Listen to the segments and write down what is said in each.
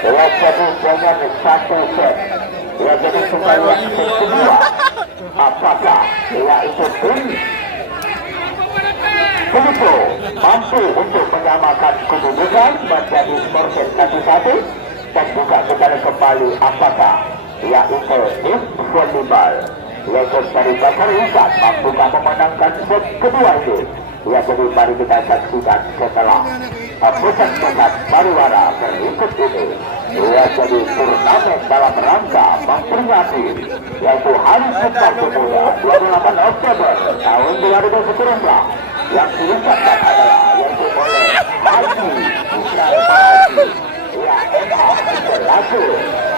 Ya jadi dengan satu set. Ya jadi kembali kedua. Apakah ya itu pun Vluto mampu untuk menyamakan kedudukan menjadi skor set 1-1 dan juga kita kembali apakah ya itu volleyball yaitu dari Pasar Ikan mampukah memenangkan set kedua ini. Ya jadi mari kita saksikan setelah pusat-pusat pariwara berikut ini. Ya jadi turnamen dalam rangka memperingati yaitu Hari Sumpah Pemuda 28 Oktober tahun 2019 yang diucapkan adalah yaitu oleh Fandi bukan Fandi ya selaku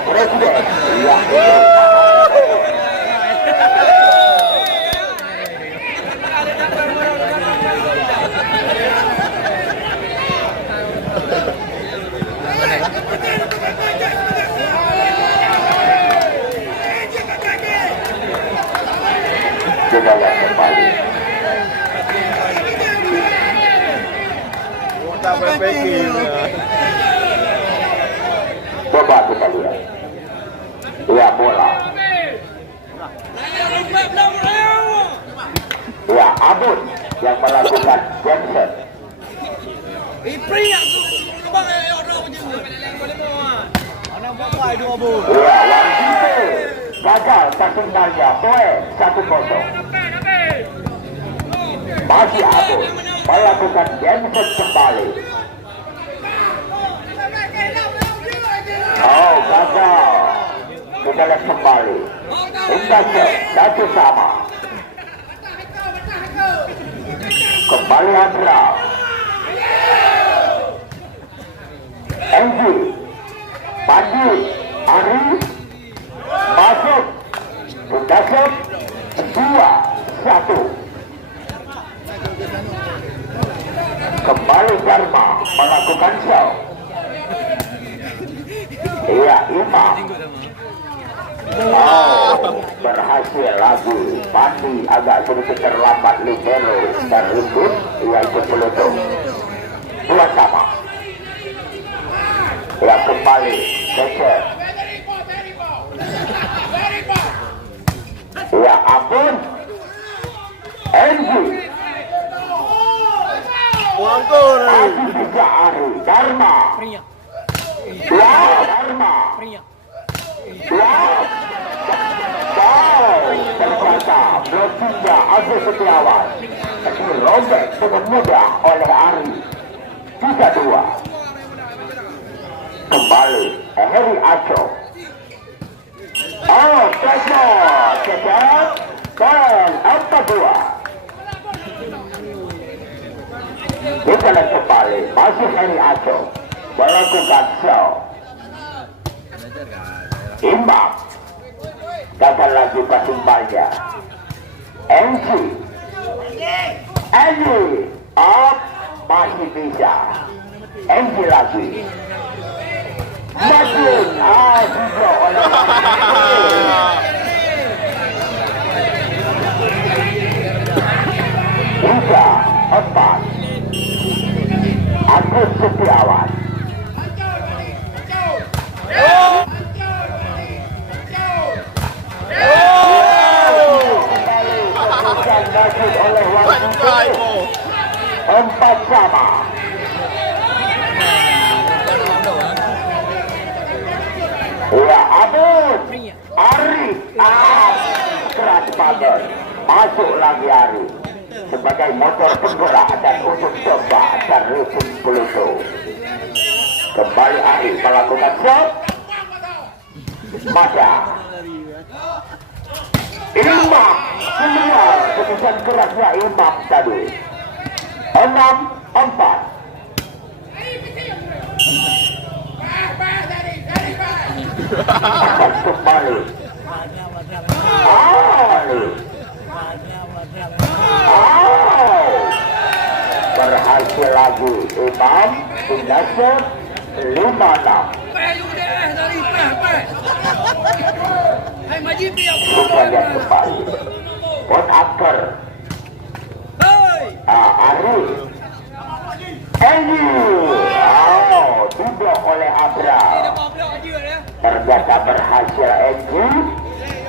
Presiden yang kita lihat kembali. Coba kita lihat. Ya bola. Ya Abun yang melakukan Johnson. Ya Wangite gagal tertinggalnya poin 1-0. Masih Abun melakukan Johnson kembali. Oh gagal. Kita lihat kembali. Indahnya satu sama. Kembali Andra. Enji. Fandi. Ari. Masuk. Indahnya 2-1. Kembali Dharma melakukan show. Iya Iman. Oh, berhasil lagi. Fandi agak sedikit terlambat libero dan ribut. Ia ikut Vluto. 2-2. Ya kembali Kacir. Ya ampun. Enji. Masih bisa Ari. Dharma. Ya Dharma. Ternyata blokingnya Agus Setiawan dirobek dengan mudah oleh Ari. 3-2. Kembali Heri Aco. Oh, Kacir cepat dan 4-2. Kita lihat kembali masih Heri Aco melakukan show. Iman gagal lagi pasimbalnya. Enji up masih bisa. Enji lagi makin juga oleh Tiga 4 Agus Setiawan. Oleh Wangite 4 sama. Ya Abun Ari keras banget. Masuk lagi Ari sebagai motor penggerak dan untuk coba terusung Vluto. Kembali Ari melakukan shot. Masa Imam keluar keputusan kerasnya Imam tadi. 6-4. Akan kembali berhasil lagi Imam Indasur 5-6. Kita lihat kembali Buat ANGKERS. Ari Ini diblok oleh Abra. ternyata berhasil Enggu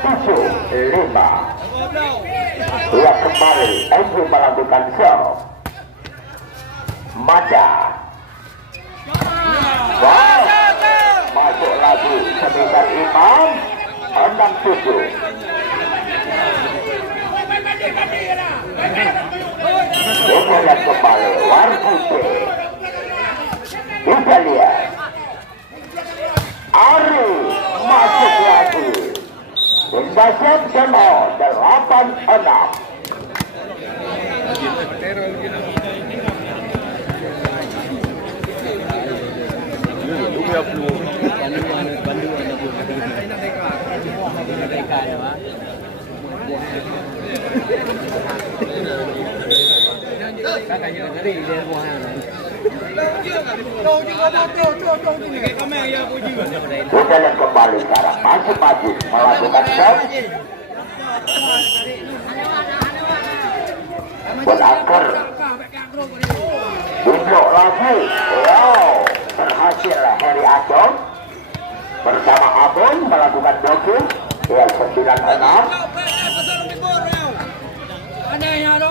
7-5. Ia kembali Enggu melakukan serve. Mada. Wow. Masuk lagi semisal Iman 6-7. Kemudian kembali Warfute. Kita lihat Ari masuk lagi. Invasian Demo 8-6. Kita lihat kembali sekarang masih maju melakukan shot. Buat ANGKERS duduk lagi. Wow, berhasil Heri Adom bersama Abon melakukan blocking. Ya 9-6.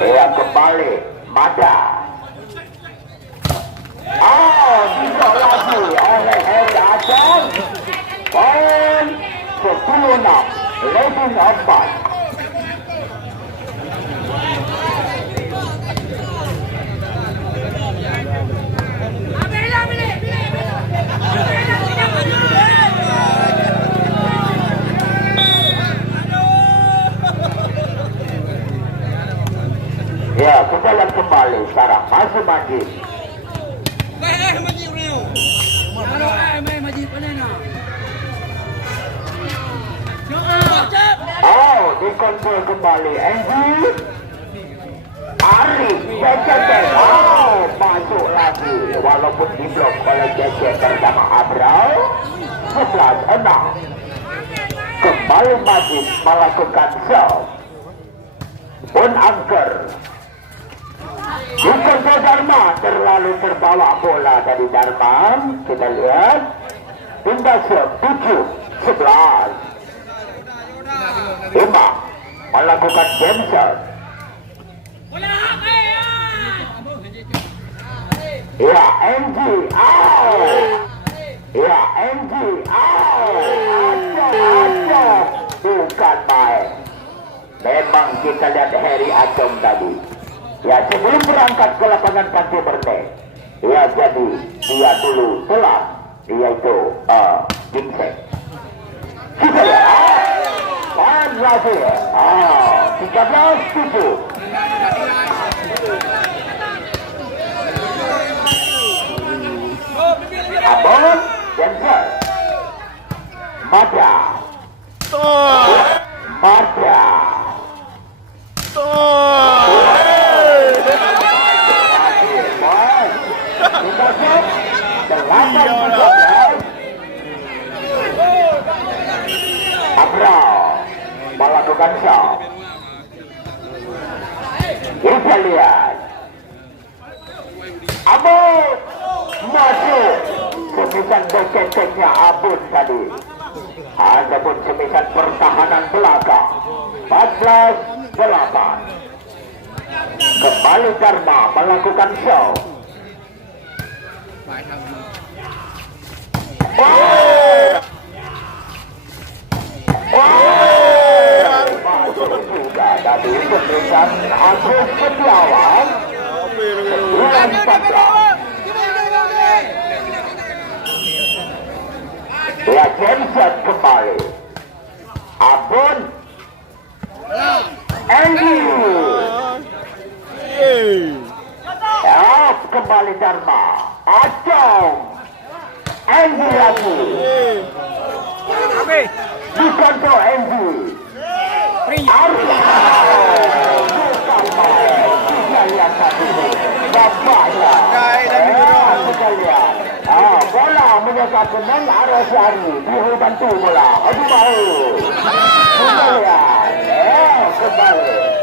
Ya kembali Mada. Duduk lagi oleh Heri Adom. Poin 10-6. Leading of 5. Ya, kita lihat kembali sekarang masih maju. Dikontrol kembali Enggu. Ari Cecek. Masuk lagi walaupun diblok oleh Cecek bersama Abrau. 11-6. Kembali maju melakukan serve. Pun ANGKERS. Bukan Dharma terlalu terbawa bola dari Dharma. Kita lihat pindah serve 7-11. Iman melakukan jumper. Ya Enggu Ya Enggu Ada bukan main. Memang kita lihat Heri Adom tadi. Ya sebelum berangkat ke lapangan Pante Beureunee, ya jadi dia dulu telah dia itu gingseng. Kita lihat lagi 13-7. Abon Jenser Mada melakukan shot. Kita lihat Abon masuk semisal bocetnya Abon tadi. Adapun semisal pertahanan belakang 14-8. Kembali Dharma melakukan shot. Tadi pemberian Agus Setiawan 9-14. Ya Jensen kembali Abon Enggu. Ya kembali Dharma Acong Enggu lagi. Dikontrol Enggu. Arya bukan main. Kita lihat tadi bapaknya. Kita lihat bola menyebabkan Arasari dibantu bola. Aduh mau. Kita lihat kembali.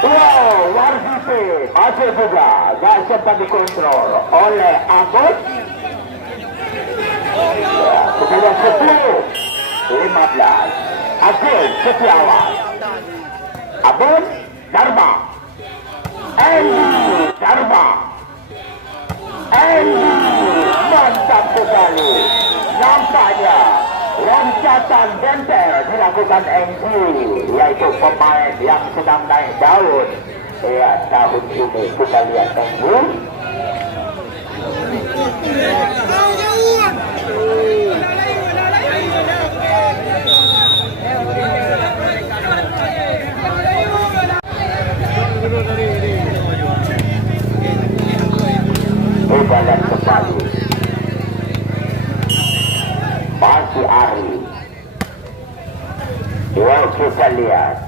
Wow, Servise masih juga gak sempat dikontrol oleh Abon. 14. Abdul Setiawan. Abun Dharma. Andy Dharma. Andy mantap sekali. Nampaknya loncatan benteng dilakukan Andy, yaitu pemain yang sedang naik daun. Ya, tahun ini kita lihat Andy. Jalan kembali masih Ari. Kita lihat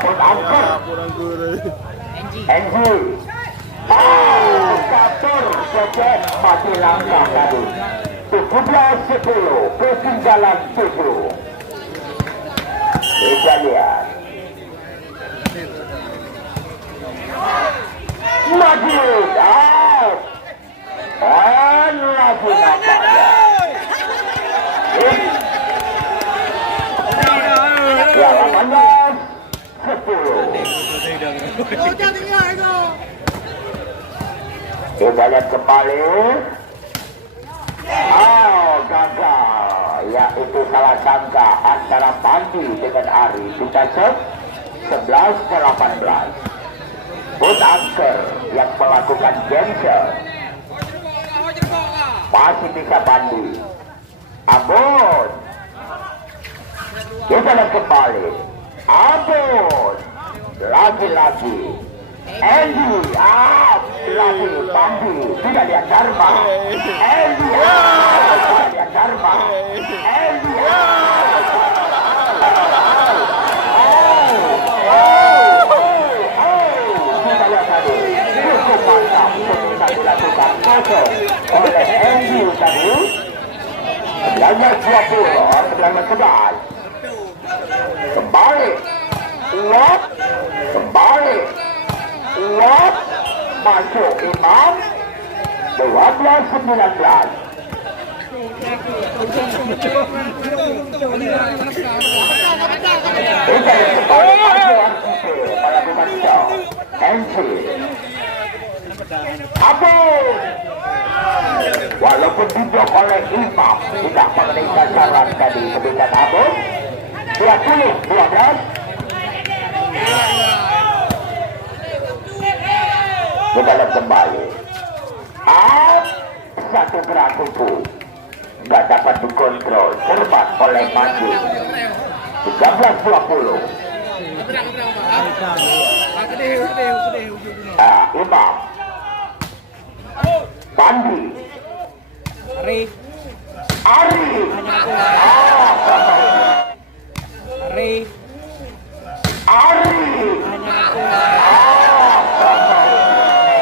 pengangkut Enji Katur Kacir masih langkah tadi 17-10 ketinggalan 7. Kita lihat maju out dan lagi nampaknya ya 18-10. Kita lihat kembali. Gagal, yaitu salah sangka antara Fandi dengan Ari. Kita set 11-18. Buat ANGKERS yang melakukan gensel masih bisa Fandi. Abun kita lihat kembali. Abun lagi-lagi Andy lagi Fandi. Tidak lihat Dharma. Andy tidak lihat Dharma. Andy dilakukan kosong oleh Minggu tadi. 19-20 kembali Buat masuk Iman 12-19. Kita kembali melakukan show MC Abun. Walaupun diblok oleh Imam, tidak mengenai sasaran tadi memberikan Abun. 20-12. Kita lihat kembali. Satu gerak kuku nggak dapat dikontrol, korban oleh Maju. 13-20. Imam Fandi Ari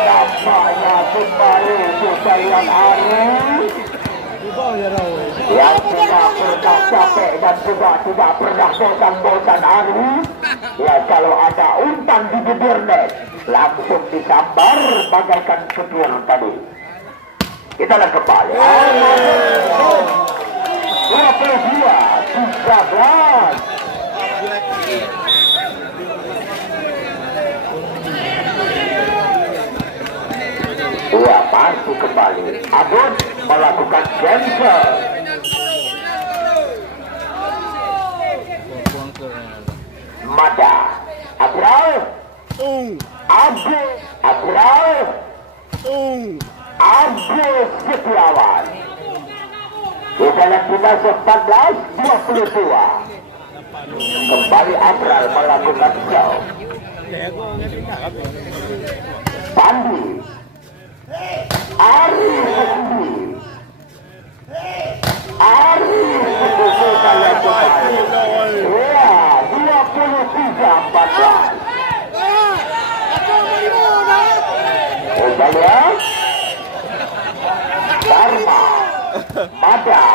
nampaknya kembali kejadian Ari yang tidak pernah capek dan juga tidak pernah bosan-bosan Ari. Ya, kalau ada umpan di Beureunee langsung disambar bagaikan petir tadi. Kita lihat kembali. 22-13. Dua masuk kembali. Abun melakukan cancel. Mada Abral Abdul Setiawan. Kita lihat 14-22. Kembali Abral melakukan show. Fandi Ari kita lihat kembali. Ya, 23-14. Kita lihat Dharma Mada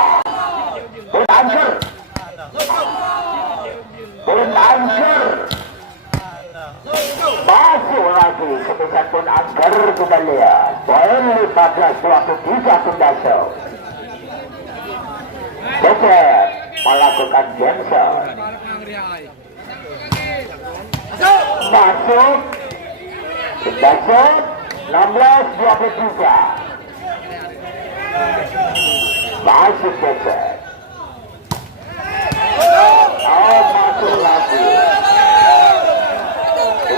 Buat ANGKERS masuk lagi keputusan pun angker kembali ya. Poin 15-23 Sundasa. Kocar melakukan Jensen. Masuk. Sundasa 16-23. Masuk Kocar. Oh, masuk lagi.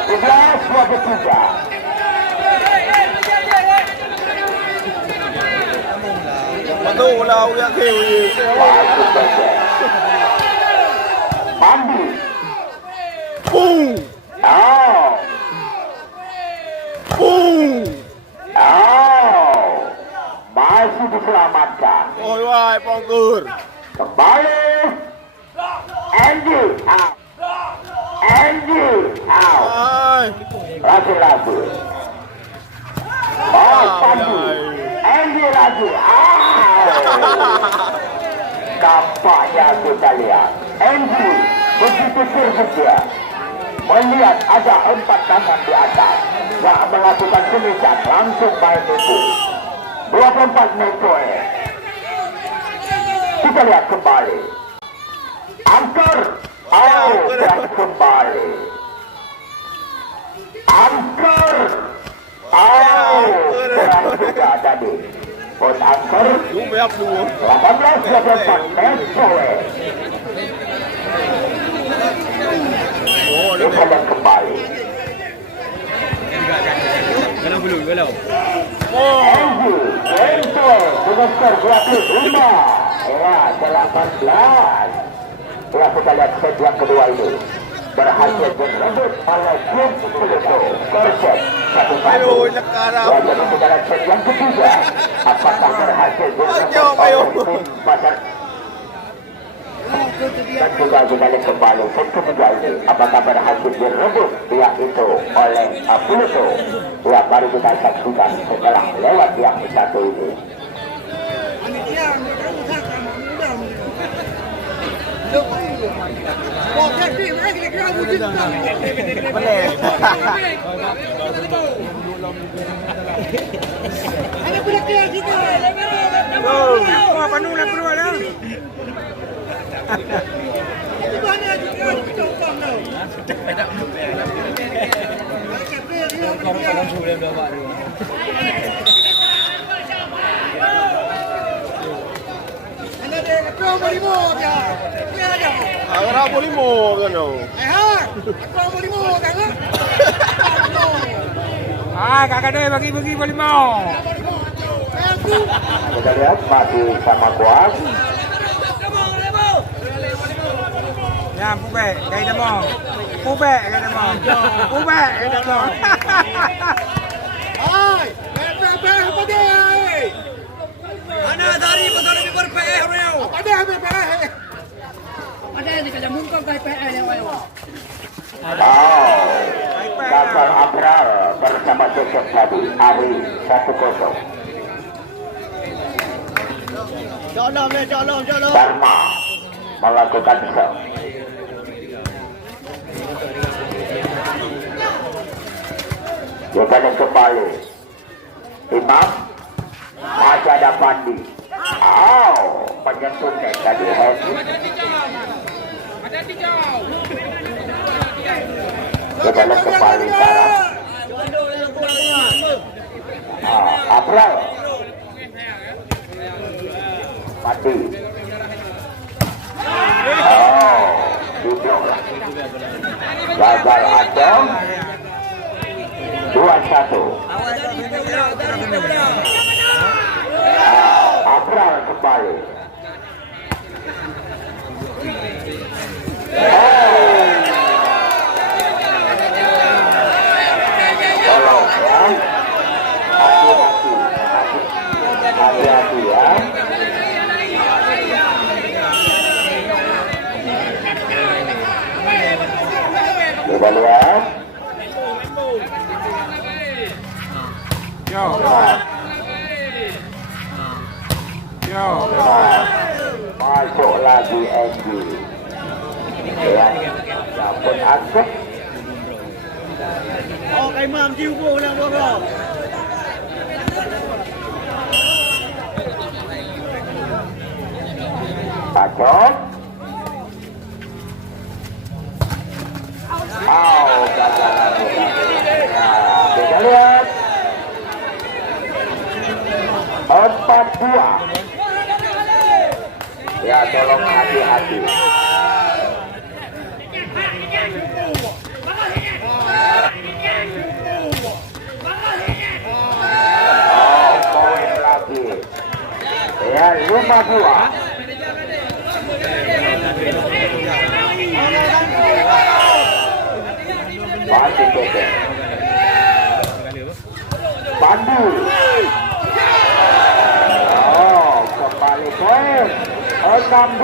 17-23. Betul lah uyak kewi. Fandi. Boom. Oh. Boom. Oh. Masih diselamatkan. Oi wai pongkur. Kembali. Andy out. Andy out. Hai. Lagi. Oh, Fandi. Andy lagi. Kampaknya kita lihat. Andy begitu tersedia. Melihat ada 4 tangan di atas. Yang melakukan semisan langsung main Minggu. 24 meter. Kita lihat kembali. Angker. Oh, dan kembali. Angker. Oh, dan juga tadi. Pun angker. 18-24 meter. Kita lihat kembali. Galau. Minggu, dengan skor 25. Ya, 18. Ya, kita lihat set yang kedua ini berhasil direbut oleh klub Vluto. Korset 1-1. Ya, jadi kita lihat set yang ketiga. Apakah berhasil direbut oleh tim Pasar? Dan juga kita lihat kembali set ketiga ini. Apakah berhasil direbut pihak itu oleh Vluto? Ya, baru kita saksikan setelah lewat yang satu ini. Agora bolimo kan. Kakak dia bagi bolimo. Kita lihat masih sama Buat. Ya, pupe, kayak demo. Pupe, kayak demo. Pupe, kayak demo. Hai, apa dia? Ana dari betul lebih berPE reu. Apa dia BPE? Ada yang dikajak mungkol ke PE yang wayo. Pasar Abral bersama Joseph tadi hari 1-0. Jolom. Dharma melakukan serve. Dia kembali. Iman masih ada Fandi. Menyentuh net tadi Hendi. Dia kembali sekarang. Abral. Mati. Diblok lah. Gagal adem. 2-1. Abral kembali. Tolong ya. Hati-hati ya. Kita lihat. Masuk lagi Andy. Ya, pun Aceh. Oh, kay Ma'am Jiwo ng logo. Pacok. Gagal lagi. Kita lihat. 4-2. Ya, tolong hati-hati. Poin lagi. Ya, 5-2. Fandi Kocar. Fandi. Kembali poin 6-2.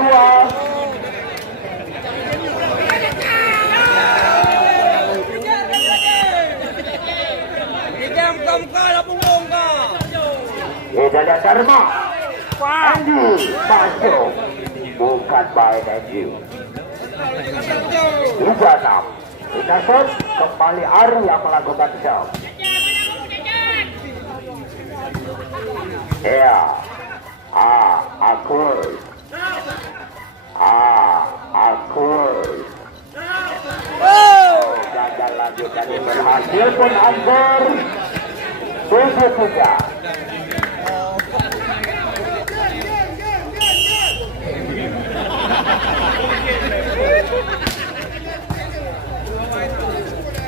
Tidak ada Dharma. Andy masuk. Bukan main Andy. 3-6. Inason kembali Ari yang melakukan jump. Ya. Akur. Gagal lagi tadi berhasil pun ANGKERS 7-3.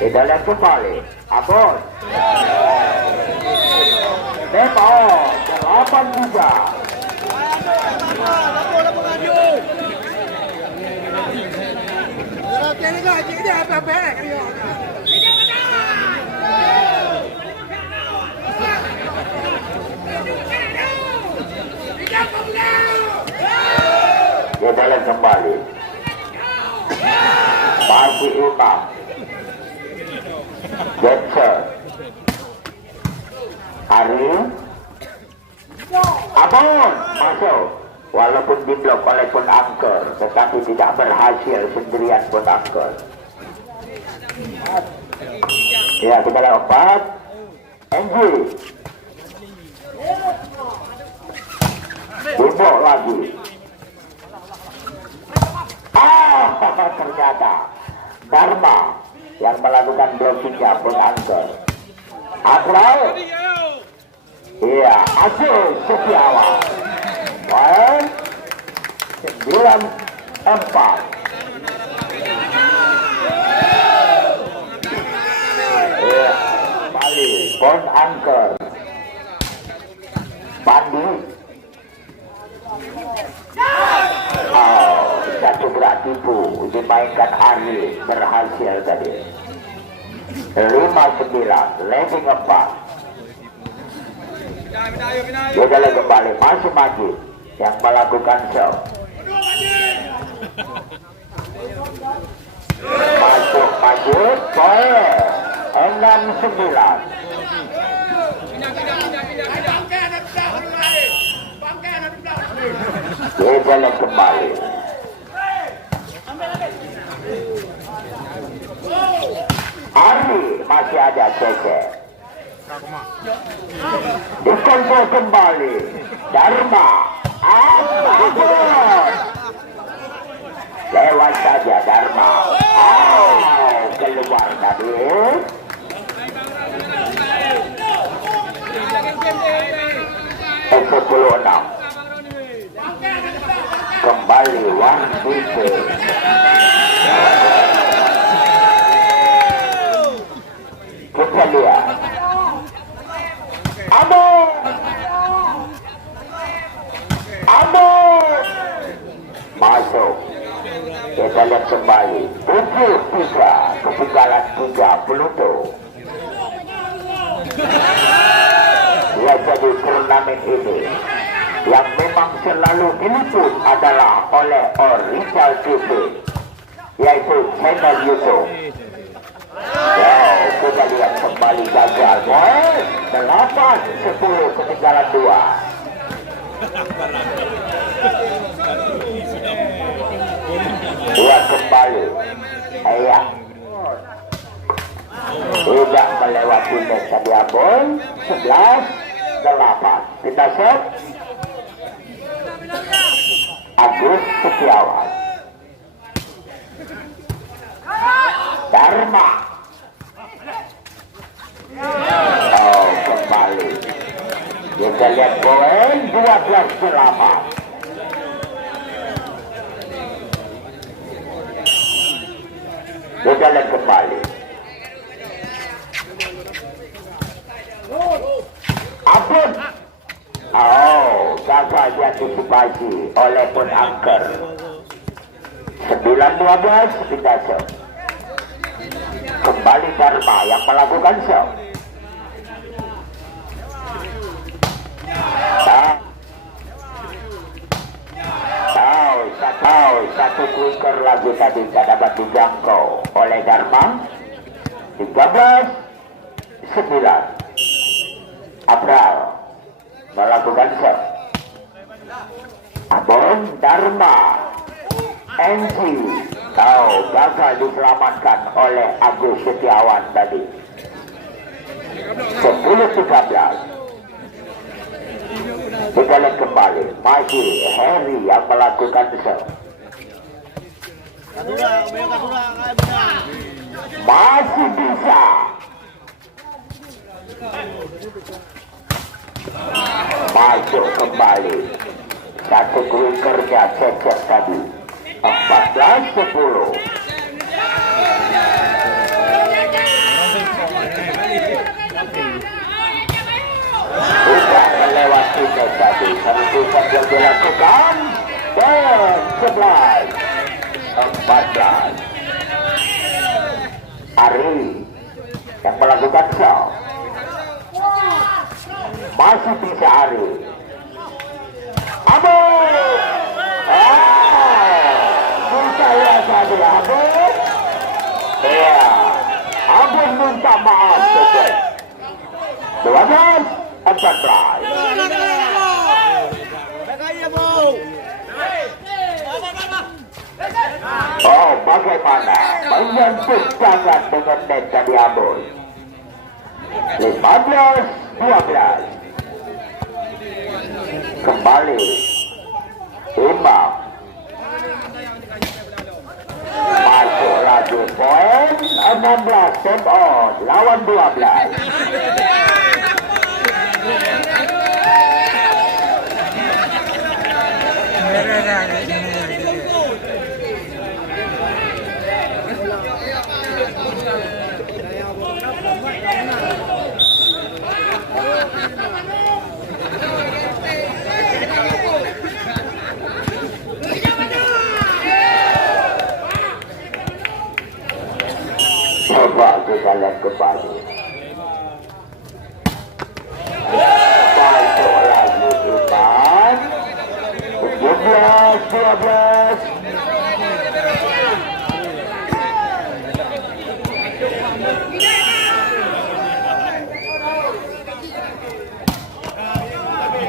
Kita lihat kembali. Abon. Tempo 8-3. Kita lihat kembali. Masih Iman. Kacir. Ari. Abon masuk. Walaupun diblok oleh pun ANGKERS, tetapi tidak berhasil sendirian pun ANGKERS. Ya, kita lihat 4. NG. Diblok lagi. Ternyata Dharma yang melakukan blockingnya pun ANGKERS. Akral. Iya, Aceh Setiawan. Poin 9-4. Iya, kembali pon ANGKERS. Fandi. Satu gerak tipu dimainkan Ari, berhasil tadi. 5-9, leading 4. Dia kembali masuk maju yang melakukan show. Masuk maju, poin 6-9. Dia jalan kembali. Ari masih ada Kacir. Dikontrol kembali. Dharma. Lewat saja Dharma. Keluar tadi. Ke-10-6. Kembali Fandi. Kita lihat. Masuk. Kita lihat kembali. 7-3. Ketinggalan 3 Vluto. Ya, jadi turnamen ini yang memang selalu diliput adalah oleh Original TV, yaitu channel YouTube. Kita lihat kembali gagal. 8-10 ketinggalan 2. Lihat kembali. Indonesia diambil 11-8. Kita set Agus Setiawan, Dharma. Oh, kembali. Kita lihat poin 12-8. Kita lihat kembali. Ampun. Oh, gagal diantisipasi oleh pun angker. 9-12 pindah shot. Kembali Dharma yang melakukan shot. Satu quicker lagi tadi tidak dapat dijangkau oleh Dharma. 13-9. Abral melakukan shot. Abon Dharma NC gagal diselamatkan oleh Agus Setiawan tadi. 10-13. Kita lihat kembali, masih Harry yang melakukan shot. Masih bisa. Masuk kembali. Satu quikernya cecek tadi. 14-10. Sudah melewati tadi. Serbusan yang dilakukan. Dan 11-14. Ari yang melakukan shot. Masih bisa Ari. Abu. Saya tadi Abu. Iya. Abu minta maaf saja. 12-14. Oh, bagaimana menyentuh tangan dengan net tadi Abu. 15-12. Kembali Iman. Masuk lagi poin 16 step on lawan 12. Coba kita lihat kembali. Masuk lagi Iman. 17-12.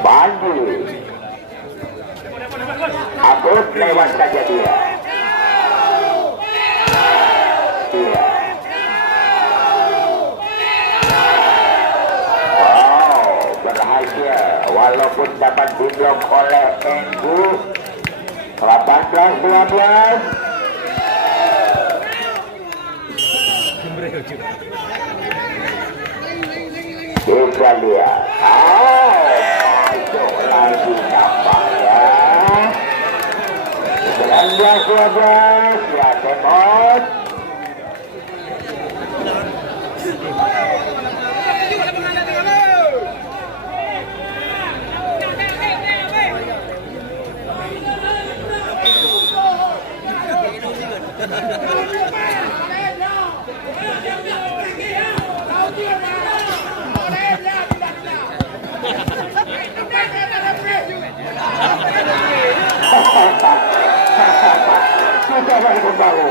Fandi. Abut lewat saja dia. Iya. Berhasil walaupun dapat diblok oleh Minggu. 18-12. Kita lihat. Masuk lagi nampaknya. 19-12. Ya temot. Kita akan kembali.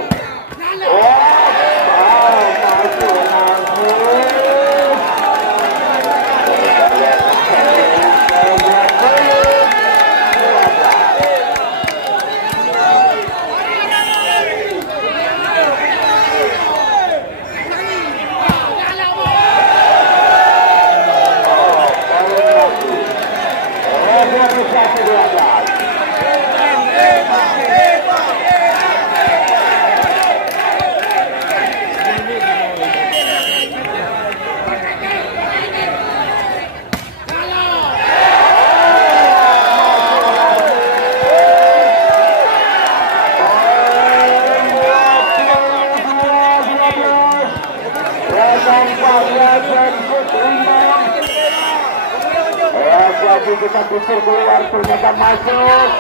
lagi kita pikir keluar ternyata masuk.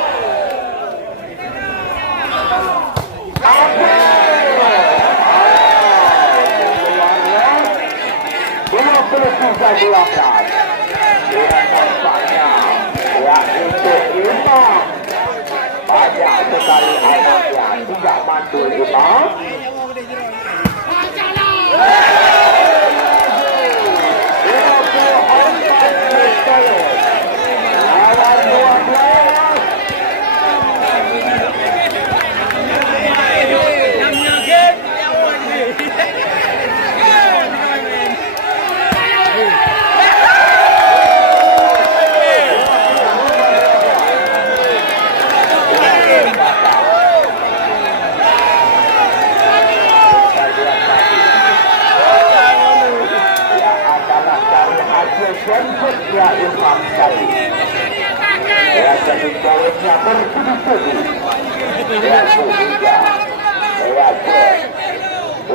Keluarnya 23-12. Dengan nampaknya ya itu Iman. Banyak sekali anaknya tidak mantul Iman. Ya Iman tadi ya jadi jauhnya bertubi-tubi ya sehingga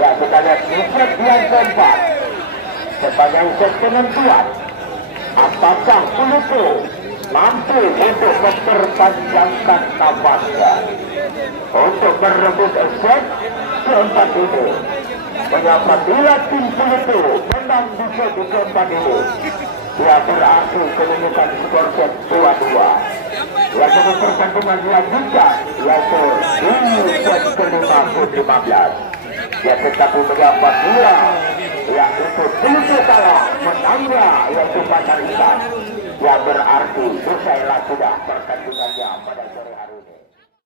ya kita lihat di set yang keempat sebagai set penentuan apakah Vluto mampu untuk memperpanjangkan nafasnya untuk merebut set keempat ini. Apabila tim Vluto menang di set keempat ini, dia berarti kedudukan skor set 2-2. Yang kedua pertandingan dilanjutkan yaitu di set ke-15. Ya tetapi apabila yaitu Vluto kalah menangnya yaitu Pasar Ikan, ya berarti usailah sudah pertandingannya pada